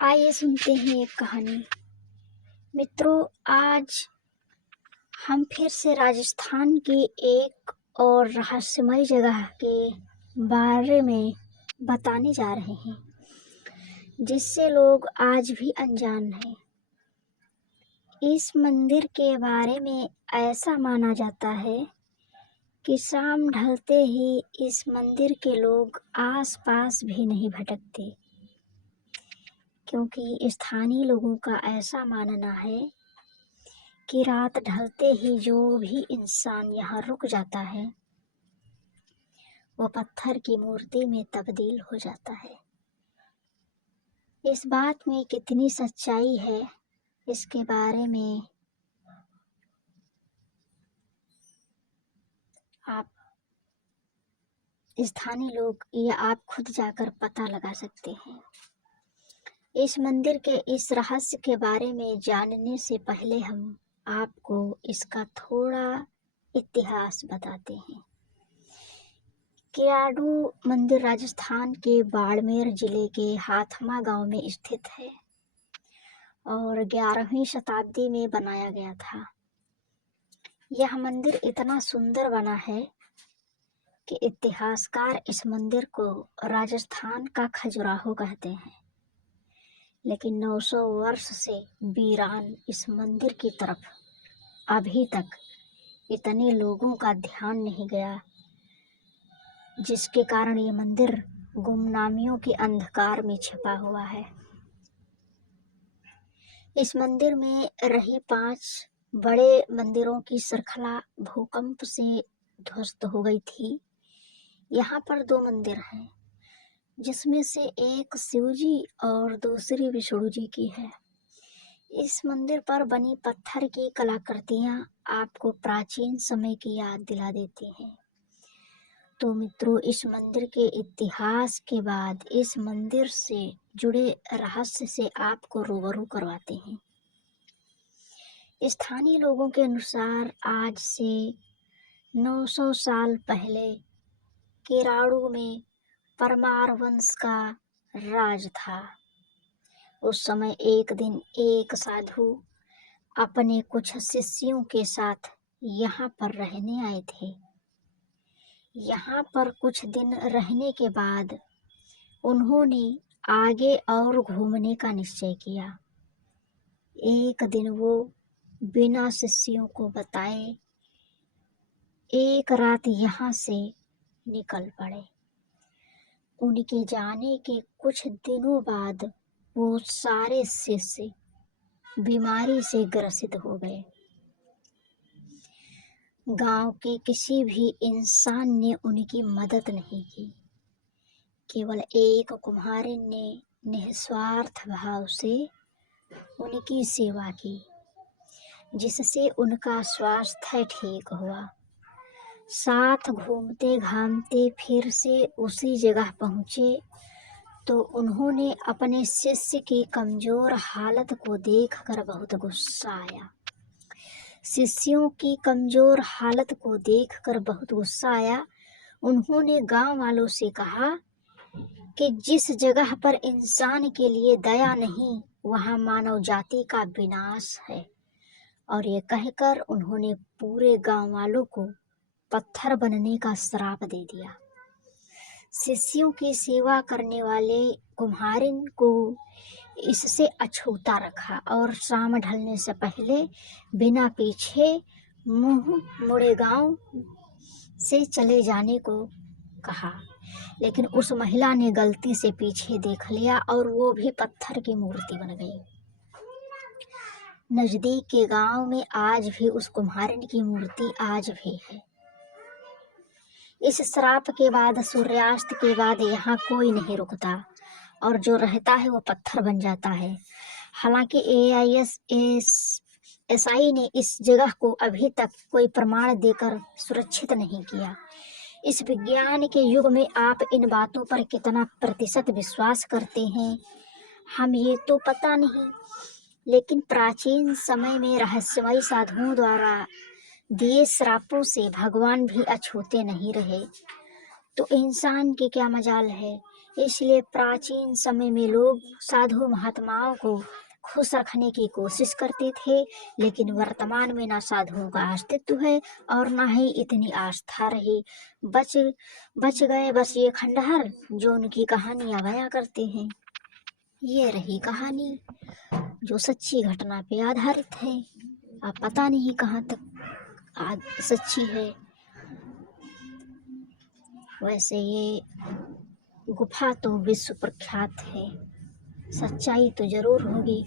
आइए सुनते हैं एक कहानी। मित्रों, आज हम फिर से राजस्थान की एक और रहस्यमय जगह के बारे में बताने जा रहे हैं, जिससे लोग आज भी अनजान हैं। इस मंदिर के बारे में ऐसा माना जाता है कि शाम ढलते ही इस मंदिर के लोग आस-पास भी नहीं भटकते, क्योंकि स्थानीय लोगों का ऐसा मानना है कि रात ढलते ही जो भी इंसान यहाँ रुक जाता है वो पत्थर की मूर्ति में तब्दील हो जाता है। इस बात में कितनी सच्चाई है, इसके बारे में आप स्थानीय लोग या आप खुद जाकर पता लगा सकते हैं। इस मंदिर के इस रहस्य के बारे में जानने से पहले हम आपको इसका थोड़ा इतिहास बताते हैं। किराडू मंदिर राजस्थान के बाड़मेर जिले के हाथमा गांव में स्थित है और 11वीं शताब्दी में बनाया गया था। यह मंदिर इतना सुंदर बना है कि इतिहासकार इस मंदिर को राजस्थान का खजुराहो कहते हैं। लेकिन 900 वर्ष से वीरान इस मंदिर की तरफ अभी तक इतने लोगों का ध्यान नहीं गया, जिसके कारण ये मंदिर गुमनामियों के अंधकार में छिपा हुआ है। इस मंदिर में रही 5 बड़े मंदिरों की श्रृंखला भूकंप से ध्वस्त हो गई थी। यहाँ पर 2 मंदिर हैं, जिसमें से एक शिवजी और दूसरी विष्णु जी की है। इस मंदिर पर बनी पत्थर की कलाकृतियाँ आपको प्राचीन समय की याद दिला देती हैं। तो मित्रों, इस मंदिर के इतिहास के बाद इस मंदिर से जुड़े रहस्य से आपको रूबरू करवाते हैं। स्थानीय लोगों के अनुसार आज से 900 साल पहले किराडू में परमार वंश का राज था। उस समय एक दिन एक साधु अपने कुछ शिष्यों के साथ यहाँ पर रहने आए थे। यहाँ पर कुछ दिन रहने के बाद उन्होंने आगे और घूमने का निश्चय किया। एक दिन वो बिना शिष्यों को बताए एक रात यहाँ से निकल पड़े। उनके जाने के कुछ दिनों बाद वो सारे शिष्य बीमारी से ग्रसित हो गए। गांव के किसी भी इंसान ने उनकी मदद नहीं की। केवल एक कुम्हारिन ने निस्वार्थ भाव से उनकी सेवा की, जिससे उनका स्वास्थ्य ठीक हुआ। साथ घूमते घामते फिर से उसी जगह पहुँचे तो उन्होंने अपने शिष्य की कमजोर हालत को देखकर बहुत गुस्सा आया। शिष्यों की कमजोर हालत को देखकर बहुत गुस्सा आया। उन्होंने गांव वालों से कहा कि जिस जगह पर इंसान के लिए दया नहीं, वहां मानव जाति का विनाश है। और ये कहकर उन्होंने पूरे गांव वालों को पत्थर बनने का श्राप दे दिया। शिष्यों की सेवा करने वाले कुम्हारिन को इससे अछूता रखा और शाम ढलने से पहले बिना पीछे मुंह मुड़े गांव से चले जाने को कहा। लेकिन उस महिला ने गलती से पीछे देख लिया और वो भी पत्थर की मूर्ति बन गई। नजदीक के गांव में आज भी उस कुम्हारिन की मूर्ति आज भी है। इस श्राप के बाद सूर्यास्त के बाद यहाँ कोई नहीं रुकता और जो रहता है वो पत्थर बन जाता है। हालांकि एएसआई ने इस जगह को अभी तक कोई प्रमाण देकर सुरक्षित नहीं किया। इस विज्ञान के युग में आप इन बातों पर कितना प्रतिशत विश्वास करते हैं, हम ये तो पता नहीं। लेकिन प्राचीन समय में रहस्यमयी साधुओं द्वारा दिए श्रापों से भगवान भी अछूते नहीं रहे, तो इंसान की क्या मजाल है। इसलिए प्राचीन समय में लोग साधु महात्माओं को खुश रखने की कोशिश करते थे, लेकिन वर्तमान में ना साधुओं का अस्तित्व है और ना ही इतनी आस्था रही। बच बच गए बस ये खंडहर जो उनकी कहानियां बयां करते हैं। ये रही कहानी जो सच्ची घटना पे आधारित है। अब पता नहीं कहाँ तक सच्ची है। वैसे ये गुफा तो विश्व प्रख्यात है, सच्चाई तो जरूर होगी।